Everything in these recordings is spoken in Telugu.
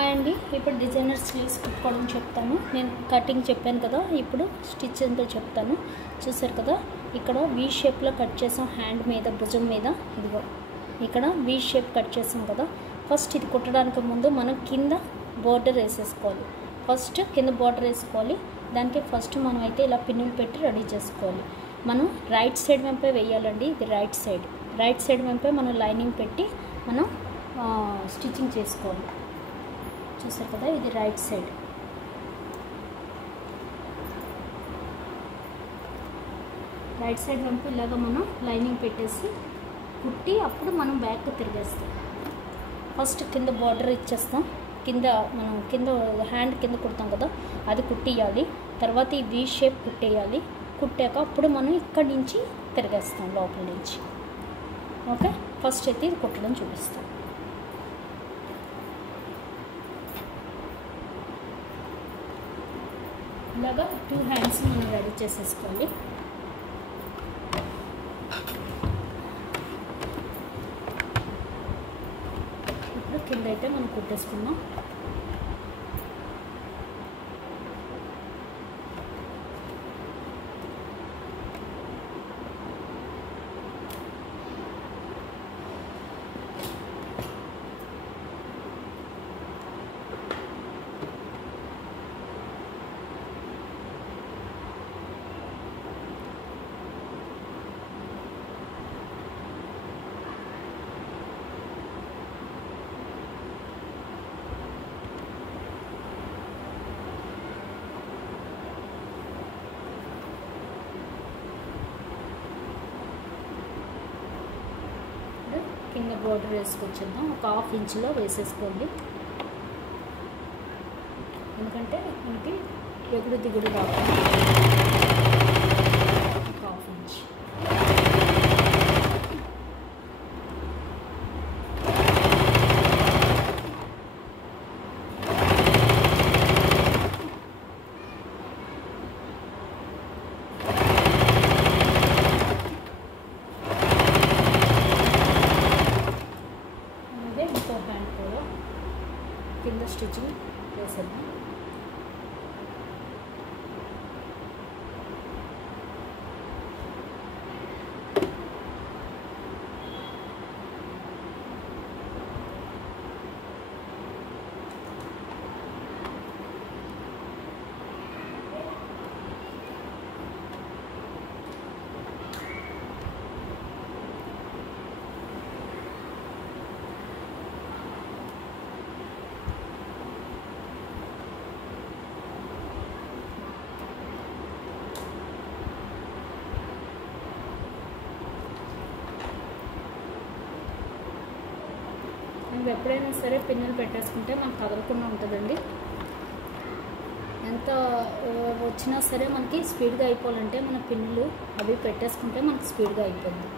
హాయ్ అండి, ఇప్పుడు డిజైనర్ స్లీవ్స్ కుట్టుకోవడం చెప్తాను. నేను కటింగ్ చెప్పాను కదా, ఇప్పుడు స్టిచ్ ఎంతో చెప్తాను. చూసారు కదా, ఇక్కడ వీ షేప్లో కట్ చేసాం. హ్యాండ్ మీద, భుజం మీద ఇదిగో ఇక్కడ వీ షేప్ కట్ చేసాం కదా. ఫస్ట్ ఇది కుట్టడానికి ముందు మనం కింద బోర్డర్ వేసేసుకోవాలి. ఫస్ట్ కింద బోర్డర్ వేసుకోవాలి. దానికి ఫస్ట్ మనం అయితే ఇలా పిన్నులు పెట్టి రెడీ చేసుకోవాలి. మనం రైట్ సైడ్ వెంపే వేయాలండి. ఇది రైట్ సైడ్ వెంపే మనం లైనింగ్ పెట్టి మనం స్టిచ్చింగ్ చేసుకోవాలి. చూసారు కదా, ఇది రైట్ సైడ్ వెంపు ఇలాగ మనం లైనింగ్ పెట్టేసి కుట్టి అప్పుడు మనం బ్యాక్ తిరిగేస్తాం. ఫస్ట్ కింద బార్డర్ ఇచ్చేస్తాం. మనం కింద హ్యాండ్ కింద కుడతాం కదా, అది కుట్టియాలి. తర్వాత ఈ వీ షేప్ కుట్టేయాలి. కుట్టాక అప్పుడు మనం ఇక్కడి నుంచి తిరిగేస్తాం లోపల నుంచి. ఓకే, ఫస్ట్ అయితే ఇది కుట్టడం చూపిస్తాం. ఇలాగా 2 హ్యాండ్స్ మనం రెడీ చేసేసుకోవాలి. ఇప్పుడు కింద అయితే మనం కుట్టేసుకుందాం. కింద బోర్డర్ వేసుకొచ్చేద్దాం. ఒక 1/2 ఇంచులో వేసేసుకోండి. ఎందుకంటే మనకి ఎగుడు దిగుడు కావాలి. 1/2 ఇంచ్. కింద స్టిచ్చింగ్ వేసేద్దాం. నువ్వు ఎప్పుడైనా సరే పిన్నులు పెట్టేసుకుంటే మనకు కదలకుండా ఉంటుందండి. ఎంత వచ్చినా సరే మనకి స్పీడ్గా అయిపోవాలంటే మన పిన్నులు అవి పెట్టేసుకుంటే మనకి స్పీడ్గా అయిపోద్ది.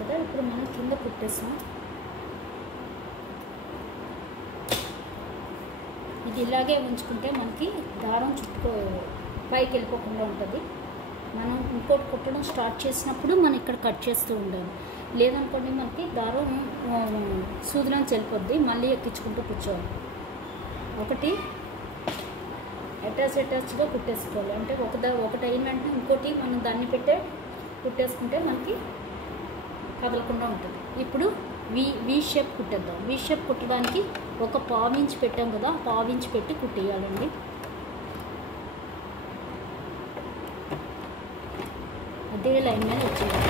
కదా, ఇప్పుడు మనం కింద కుట్టేస్తాం. ఇది ఇలాగే ఉంచుకుంటే మనకి దారం పైకి వెళ్ళిపోకుండా ఉంటుంది. మనం ఇంకోటి కుట్టడం స్టార్ట్ చేసినప్పుడు మనం ఇక్కడ కట్ చేస్తూ ఉండాలి. లేదనుకోండి మనకి దారం సూదిలోంచి వెళ్ళిపోద్ది. మళ్ళీ ఎక్కించుకుంటూ కూర్చోవాలి. ఒకటి అటాచ్గా కుట్టేసుకోవాలి. అంటే ఒకటి అయిన వెంటనే ఇంకోటి మనం దాన్ని పెట్టే కుట్టేసుకుంటే మనకి కదలకుండా ఉంటుంది. ఇప్పుడు వీ షేప్ కుట్టేద్దాం. వీ షేప్ కుట్టడానికి ఒక 1/4 ఇంచ్ పెట్టాం కదా, 1/4 ఇంచ్ పెట్టి కుట్టేయాలండి. అదే లైన్ మీద వచ్చేయాలి.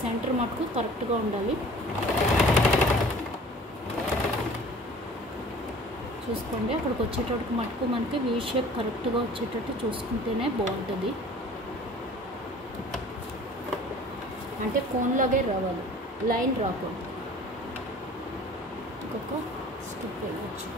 సెంటర్ మటుకు కరెక్ట్గా ఉండాలి. చూసుకోండి, అక్కడికి వచ్చేటట్టుకు మటుకు మనకి వీ షేప్ కరెక్ట్గా వచ్చేటట్టు చూసుకుంటేనే బాగుంటుంది. అంటే కోన్లాగే రావాలి, లైన్ రాకూడదు. ఇంకొక స్టెప్ వేయచ్చు.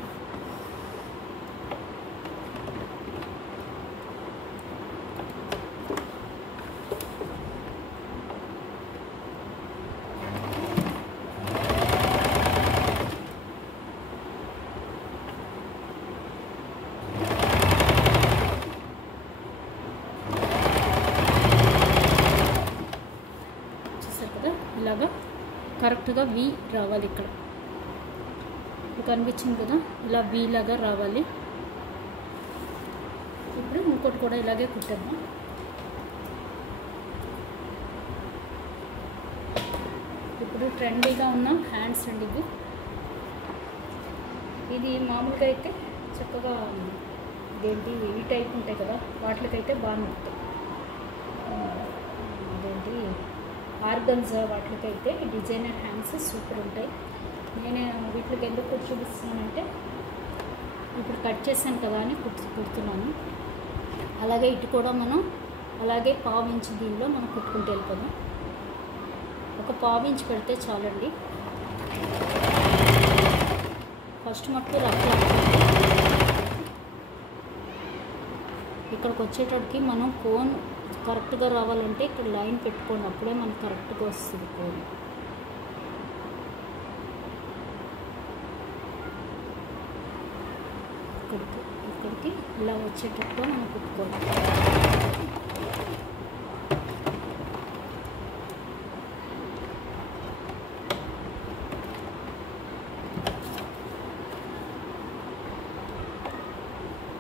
కరెక్ట్గా వి రావాలి. ఇక్కడ కనిపించింది కదా, ఇలా వి లాగా రావాలి. ఇప్పుడు ఇంకోటి కూడా ఇలాగే కుట్టాము. ఇప్పుడు ట్రెండీగా ఉన్న హ్యాండ్స్ అండి ఇవి. ఇది మామూలుగా అయితే చక్కగా ఇదేంటి ఈ టైప్ ఉంటాయి కదా, వాటికైతే బాగా నొప్పుతాయి. అదేంటి ఆర్గన్జా వాటికైతే డిజైనర్ హ్యాండ్స్ సూపర్ ఉంటాయి. నేను వీటికి ఎందుకు చూపిస్తున్నానంటే ఇప్పుడు కట్ చేశాను కదా అని కుడుతున్నాను. అలాగే ఇటు కూడా మనం అలాగే పావించి దీనిలో మనం కుట్టుకుంటూ వెళ్ళిపోదాం. ఒక పావించి పెడితే చాలండి. ఫస్ట్ మట్టుకు రఫ్ ఇక్కడికి వచ్చేటప్పటికి మనం కోన్ కరెక్ట్గా రావాలంటే ఇక్కడ లైన్ పెట్టుకోండి, అప్పుడే మనకు కరెక్ట్గా వస్తుంది కోన్. ఇక్కడికి ఇలా వచ్చేటట్టుగా మనం కుట్టుకోవాలి.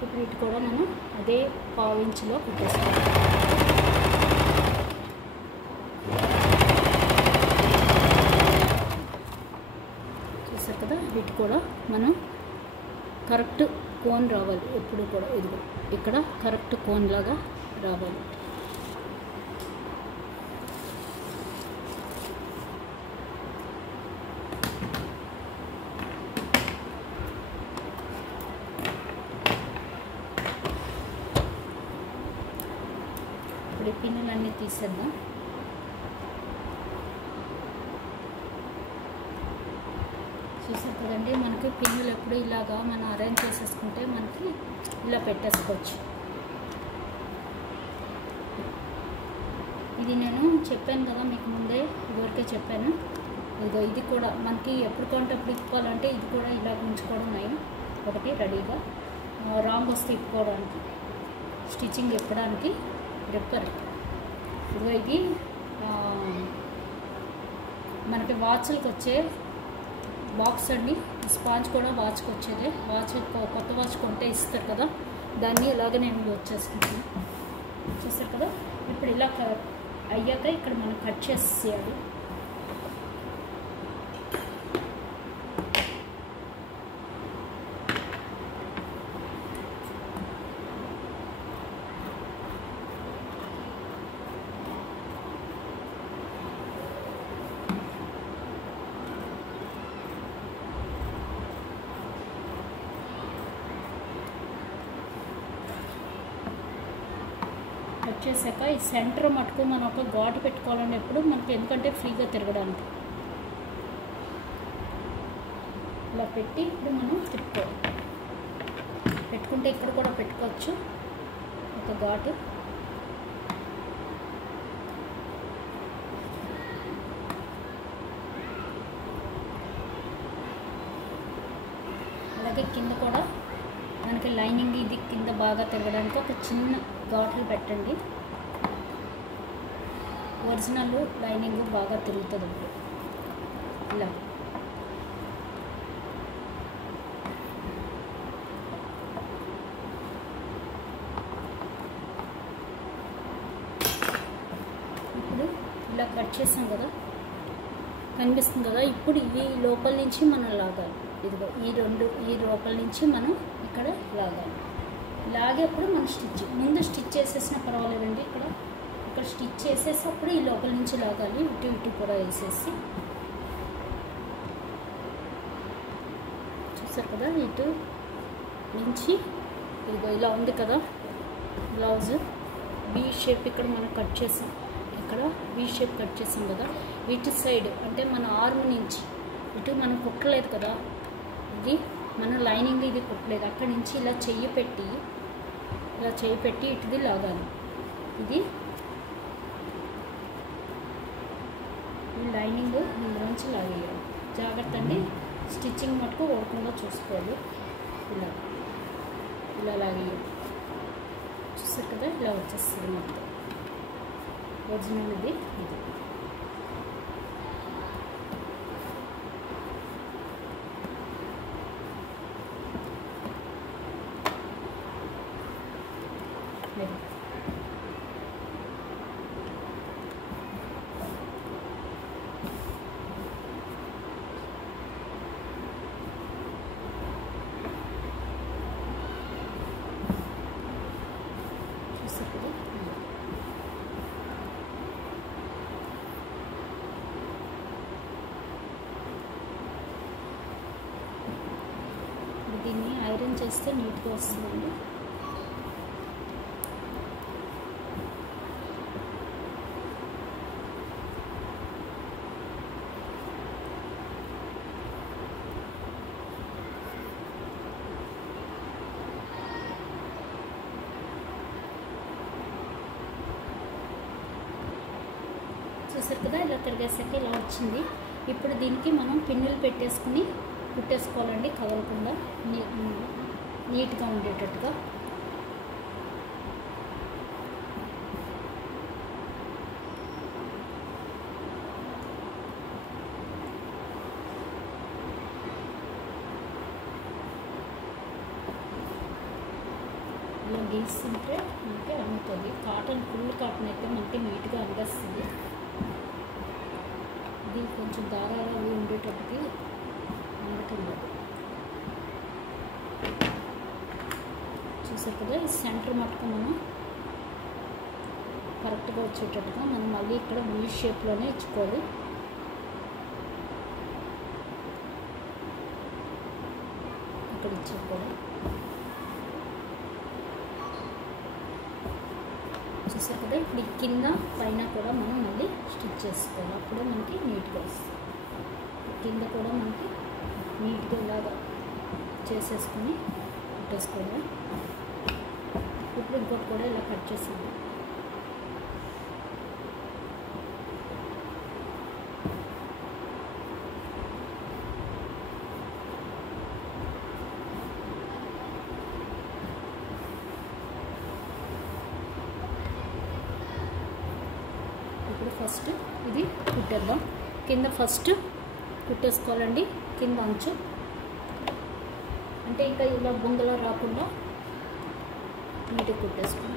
ఇప్పుడు ఇటు కూడా మనం అదే పావించులో కుట్టేసుకోవాలి. చూసారు కదా, వీటి కూడా మనం కరెక్ట్ కోన్ రావాలి. ఎప్పుడు కూడా ఇదిగో ఇక్కడ కరెక్ట్ కోన్ లాగా రావాలి. ఇప్పుడు ఈ పిన్నులన్నీ తీసేద్దాం. చూసారు కదండి, మనకి పిన్నులు ఎప్పుడు ఇలాగా మనం అరేంజ్ చేసేసుకుంటే మనకి ఇలా పెట్టేసుకోవచ్చు. ఇది నేను చెప్పాను కదా మీకు ముందే, ఇదివరకే చెప్పాను. ఇదిగో ఇది కూడా మనకి ఎప్పుడు కొంటే అప్పుడు ఇప్పుకోవాలంటే ఇది కూడా ఇలా ఉంచుకోవడం నయం. ఒకటి రెడీగా రాంగ్ వస్తే ఇప్పుకోవడానికి, స్టిచ్చింగ్ ఇప్పడానికి రిప్పర్. ఇదిగో ఇది మనకి వాచ్లకి వచ్చే బాక్స్ అండి. స్పాంజ్ కూడా వాచ్కి వచ్చేదే. వాచ్ కొత్త వాచ్ కొంటే ఇస్తారు కదా, దాన్ని ఇలాగ నేను యూజ్ చేసుకుంటాను. చూస్తారు కదా, ఇప్పుడు ఇలా అయ్యాక ఇక్కడ మనం కట్ చేసేయాలి. వచ్చేసాక ఈ సెంటర్ మటుకు మనం ఒక ఘాటు పెట్టుకోవాలనేప్పుడు మనకి, ఎందుకంటే ఫ్రీగా తిరగడానికి ఇలా పెట్టి ఇప్పుడు మనం తిప్పుకోవాలి. పెట్టుకుంటే ఇక్కడ కూడా పెట్టుకోవచ్చు ఒక ఘాటు. అలాగే కింద కూడా మనకి లైనింగ్ ఇది కింద బాగా తిరగడానికి ఒక చిన్న ఘాట్లు పెట్టండి. ఒరిజినల్ లైనింగ్ బాగా తిరుగుతుంది ఇలా. ఇప్పుడు ఇలా కట్ చేసాం కదా, కనిపిస్తుంది కదా. ఇప్పుడు ఈ లోపల నుంచి మనం లాగాలి. ఇదిగో ఈ లోపల నుంచి మనం ఇక్కడ లాగాలి. లాగేప్పుడు మనం ముందు స్టిచ్ చేసేసిన పర్వాలేదండి. ఇక్కడ స్టిచ్ చేసేటప్పుడు ఈ లోపల నుంచి లాగాలి. ఇటు కూడా వేసేసి చూసారు కదా, ఇటు నుంచి ఇదిగో ఇలా ఉంది కదా బ్లౌజ్. బీ షేప్ ఇక్కడ మనం కట్ చేసాం. ఇక్కడ బీ షేప్ కట్ చేసాం కదా. ఇటు సైడ్ అంటే మన ఆర్మ్ నుంచి ఇటు మనం కుట్టలేదు కదా, ఇది మన లైనింగ్ ఇది కుట్టలేదు. అక్కడి నుంచి ఇలా చెయ్యి పెట్టి ఇటుది లాగాలి. ఇది ఈ లైనింగ్ ఇందులోంచి లాగేయాలి. జాగ్రత్త అండి, స్టిచ్చింగ్ మటుకు ఓడకుండా చూసుకోవాలి. ఇలా లాగేయాలి. చూసారు కదా, ఇలా వచ్చేస్తుంది మొత్తం ఒరిజినల్ ఇది. దీన్ని ఐరన్ చేస్తే నీట్గా వస్తుందండి. చూసారు కదా, ఇలా తిరిగేసాక ఇలా వచ్చింది. ఇప్పుడు దీనికి మనం పిన్నులు పెట్టేసుకుని కుట్టేసుకోవాలండి, కదలకుండా నీట్గా ఉండేటట్టుగా. ఇలా గీస్తుంటే మనకి అమ్ముతుంది. కాటన్, ఫుల్ కాటన్ అయితే మనకి నీట్గా అనిపిస్తుంది. ఇది కొంచెం దారాలు అవి ఉండేటట్టుకి ఉండదు. చూసారు కదా, ఈ సెంటర్ మటుకు మనం కరెక్ట్గా వచ్చేటట్టుగా మనం మళ్ళీ ఇక్కడ వీ షేప్లోనే ఇచ్చుకోవాలి. ఇక్కడ ఇచ్చుకోవాలి. చూసారు కదా, ఇప్పుడు కింద పైన కూడా మనం మళ్ళీ స్టిచ్ చేసుకోవాలి. అప్పుడే మనకి నీట్గా వస్తుంది. కింద కూడా మనకి నీట్గా ఇలాగా చేసేసుకొని కుట్టేసుకోవాలి. ఇప్పుడు ఇంకోటి కూడా ఇలా కట్ చేసాము. ఇప్పుడు ఫస్ట్ ఇది కుట్టేద్దాం. కింద ఫస్ట్ కుట్టేసుకోవాలండి. కింద అంచు అంటే ఇంకా ఇలా బొంగలా రాకుండా నీట్గా కుట్టేసుకోండి.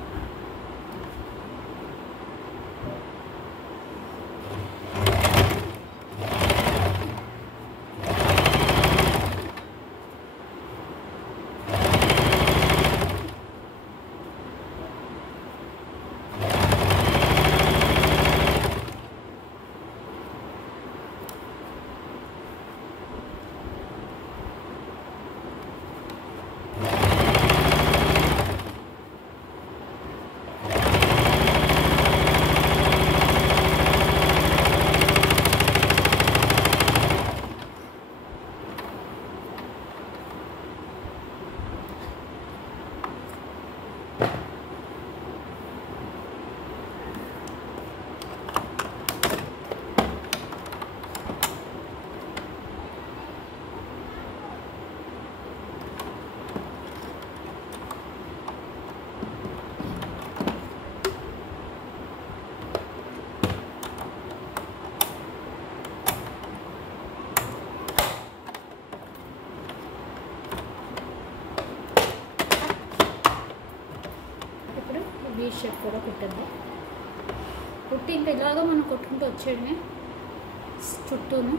వీ షేప్ కూడా కుట్టేద్దాం. కుట్టి ఇంకా ఇలాగా మనం కొట్టుకుంటూ వచ్చేయడమే చుట్టూను.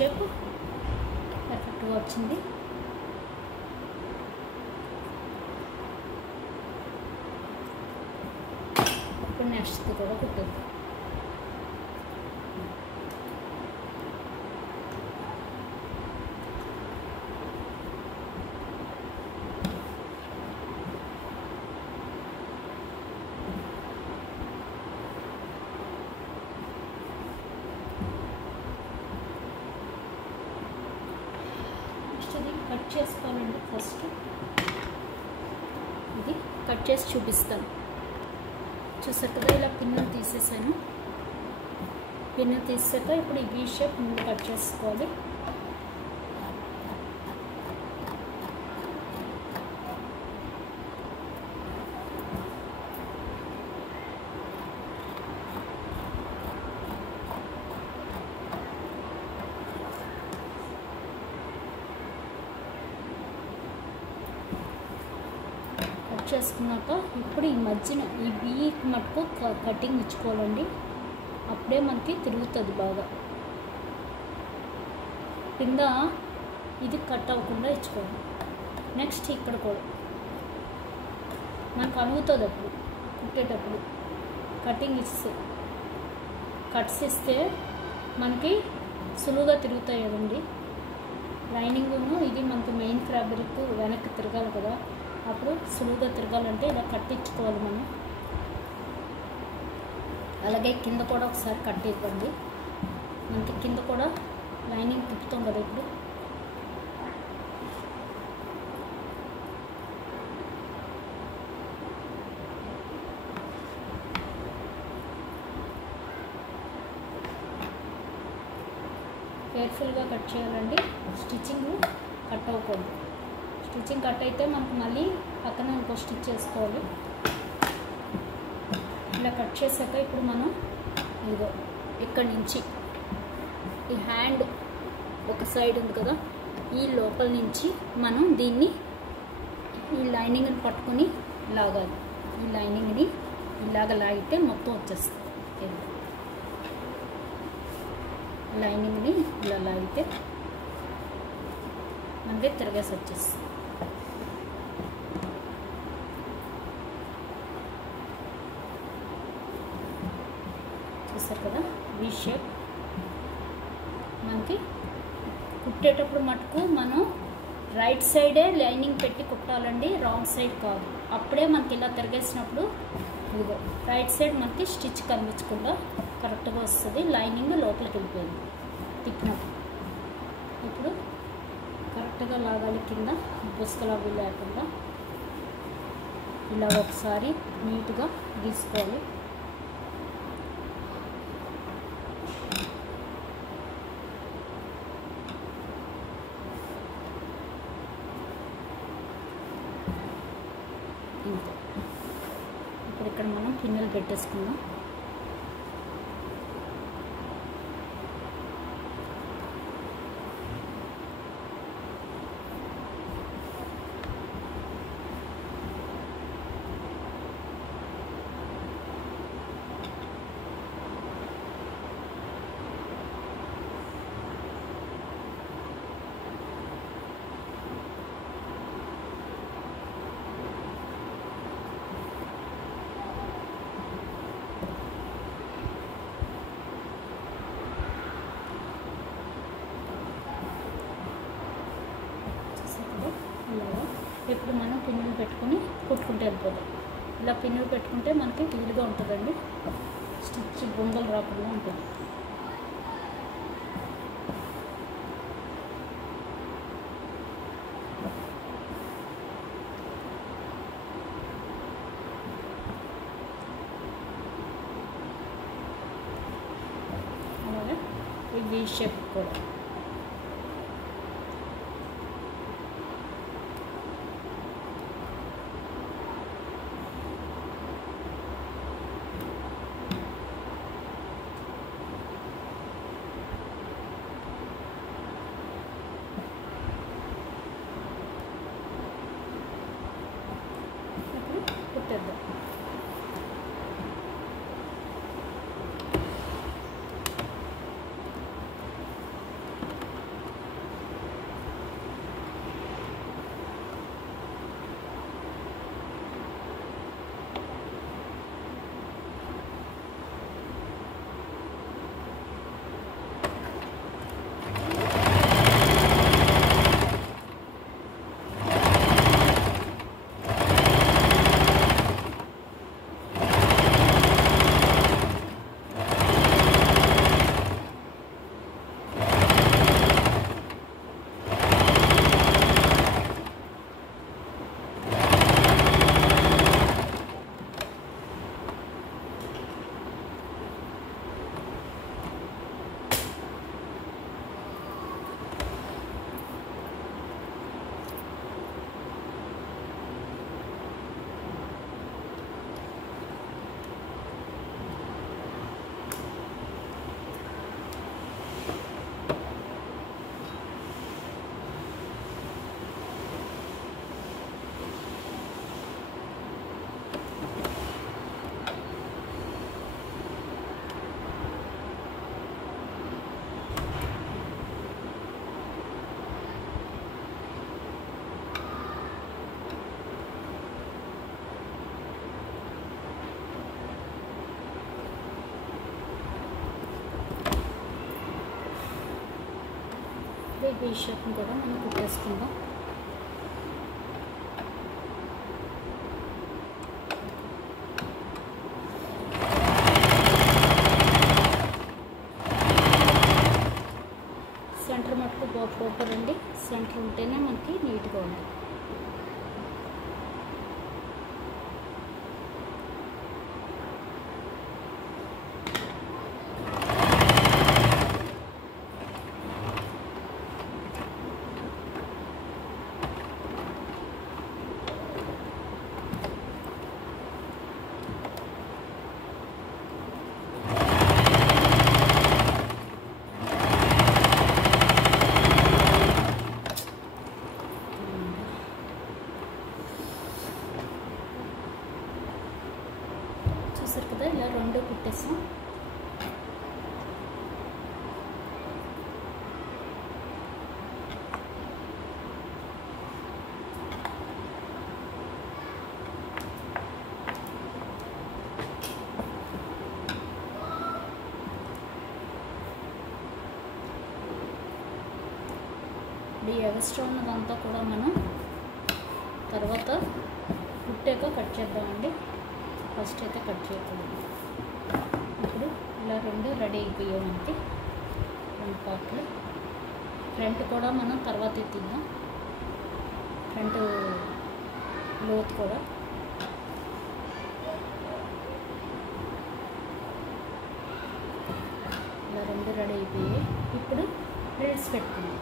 షేప్ పర్ఫెక్ట్గా వచ్చింది. ఇప్పుడు నెక్స్ట్ కూడా కుట్టేద్దాం. ఇది కట్ చేసుకోవాలండి. ఫస్ట్ ఇది కట్ చేసి చూపిస్తాను. చూసారు కదా, ఇలా పిన్నులు తీసేసాను. పిన్ను తీసాక ఇప్పుడు ఈ వీ షేప్ ముందు కట్ చేసుకోవాలి. చేసుకున్నాక ఇప్పుడు ఈ మధ్యన ఈ వీక్ మటుకు కటింగ్ ఇచ్చుకోవాలండి. అప్పుడే మనకి తిరుగుతుంది బాగా. కింద ఇది కట్ అవ్వకుండా ఇచ్చుకోవాలి. నెక్స్ట్ ఇక్కడ కూడా మనకు అనుగుతుంది అప్పుడు కుట్టేటప్పుడు. కటింగ్ ఇస్తే కట్స్ ఇస్తే మనకి సులువుగా తిరుగుతాయి కదండి. లైనింగ్ను ఇది మనకి మెయిన్ ఫ్యాబ్రిక్ వెనక్కి తిరగాలి కదా, అప్పుడు సులువుగా తిరగాలంటే ఇలా కట్టించుకోవాలి మనం. అలాగే కింద కూడా ఒకసారి కట్ ఇవ్వండి. మనకి కింద కూడా లైనింగ్ తిప్పుతాం కదా ఇప్పుడు. కేర్ఫుల్గా కట్ చేయాలండి. స్టిచ్చింగ్ కట్ అవ్వకూడదు. స్టిచ్చింగ్ కట్ అయితే మనకు మళ్ళీ పక్కన ఇంకో స్టిచ్ చేసుకోవాలి. ఇలా కట్ చేసాక ఇప్పుడు మనం ఇదిగో ఇక్కడి నుంచి ఈ హ్యాండ్ ఒక సైడ్ ఉంది కదా, ఈ లోపల నుంచి మనం దీన్ని ఈ లైనింగ్ని పట్టుకొని లాగాలి. ఈ లైనింగ్ని ఇలాగ లాగితే మొత్తం వచ్చేస్తుంది. లైనింగ్ని ఇలా లాగితే మనకి తిరగేసి వచ్చేస్తుంది. చూసారు కదా, వీ షేప్. మనకి కుట్టేటప్పుడు మటుకు మనం రైట్ సైడే లైనింగ్ పెట్టి కుట్టాలండి, రాంగ్ సైడ్ కాదు. అప్పుడే మనకి ఇలా తిరిగేసినప్పుడు ఇదిగో రైట్ సైడ్ మనకి స్టిచ్ కనిపించకుండా కరెక్ట్గా వస్తుంది. లైనింగ్ లోపలికి వెళ్ళిపోయింది తిప్పినప్పుడు. ఇప్పుడు కరెక్ట్గా లాగాలి. కింద బుసకలు అవి లేకుండా ఇలా ఒకసారి నీట్గా గీసుకోవాలి. ఇప్పుడు ఇక్కడ మనం పిన్నులు పెట్టేసుకుందాం. ఇప్పుడు మనం పిన్నులు పెట్టుకుని కుట్టుకుంటూ వెళ్ళిపోతాం. ఇలా పిన్నులు పెట్టుకుంటే మనకి వీలుగా ఉంటుందండి, స్టిచ్ బొంగలు రాకుండా ఉంటుంది. అలాగే ఈ వీ షేప్ కూడా కుట్టేద్దాం. ఈ వీ షేప్ని కూడా మనం కుట్టేసుకుందాం. సెంటర్ మటుకు ప్రాపర్ అండి, సెంటర్ ఉంటేనే మనకి నీట్గా ఉంది. చూసారు కదా, ఇలా రెండు కుట్టేసాం. ఈ ఎక్స్ట్రా ఉన్నదంతా కూడా మనం తర్వాత కుట్టాక కట్ చేద్దామండి. ఫస్ట్ అయితే కట్ చేయకూడదు. ఇప్పుడు ఇలా రెండు రెడీ అయిపోయాయి మనకి, రెండు పార్ట్లు. ఫ్రంట్ కూడా మనం తర్వాత ఎత్తిద్దాం, ఫ్రంట్ లోతు కూడా. ఇలా రెండు రెడీ అయిపోయాయి. ఇప్పుడు ప్లేట్స్ పెట్టుకుందాం.